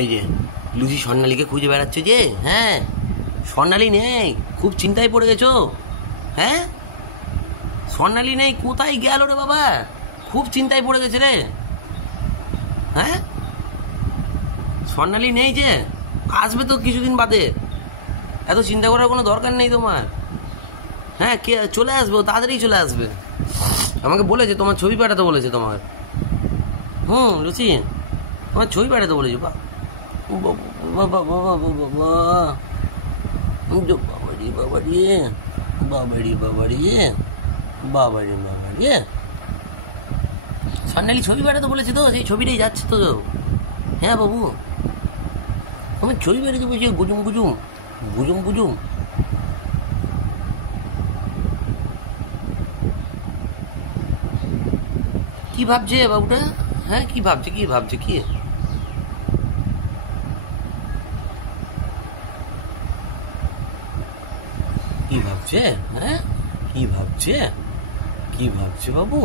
এই যে লুচি স্বর্ণালীকে খুঁজে বেড়াচ্ছে যে। হ্যাঁ, স্বর্ণালী নেই, খুব চিন্তায় পড়ে গেছো। হ্যাঁ, স্বর্ণালী নেই, কোথায় গেল রে বাবা? খুব চিন্তায় পড়ে গেছে রে। হ্যাঁ, স্বর্ণালী নেই যে, আসবে তো কিছুদিন বাদে, এত চিন্তা করার কোনো দরকার নেই তোমার। হ্যাঁ, কে চলে আসবে, ও তাড়াতাড়ি চলে আসবে। আমাকে বলেছে তোমার ছবি পাঠাতে বলেছে তোমার। লুচি আমার ছবি পাঠাতে বলেছে। বাবা বাবা বাবা বাবারি বাবারি বাবারি বাবারি বাবারি বাবারি। স্বর্ণালী ছবি পাঠাতে বলেছে তো, সেই ছবিটাই যাচ্ছে তো। হ্যাঁ বাবু, আমার ছবি পাঠাতে বলছে। গুজুম গুজুম গুজুম গুজুম। কি ভাবছে বাবুটা? হ্যাঁ, কি ভাবছে কি ভাবছে কি? কি ভাবছে? হ্যাঁ, কি ভাবছে? কি ভাবছে বাবু?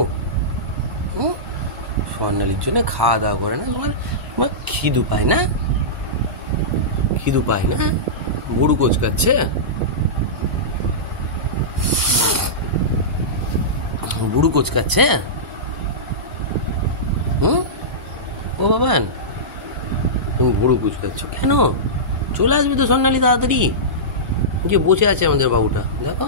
স্বর্ণালীর জন্য খাওয়া দাওয়া করে না? তোমার তোমার খিদু পায় না? খিদু পায় না? বুড়ু কোচকাচ্ছে, বুড়ু কোচকাচ্ছে। ও বাবান, তুমি বুড়ু কুচকাচ্ছ কেন? চলে আসবে তো স্বর্ণালী তাড়াতাড়ি। যে বসে আছে আমাদের বাবুটা, দেখো।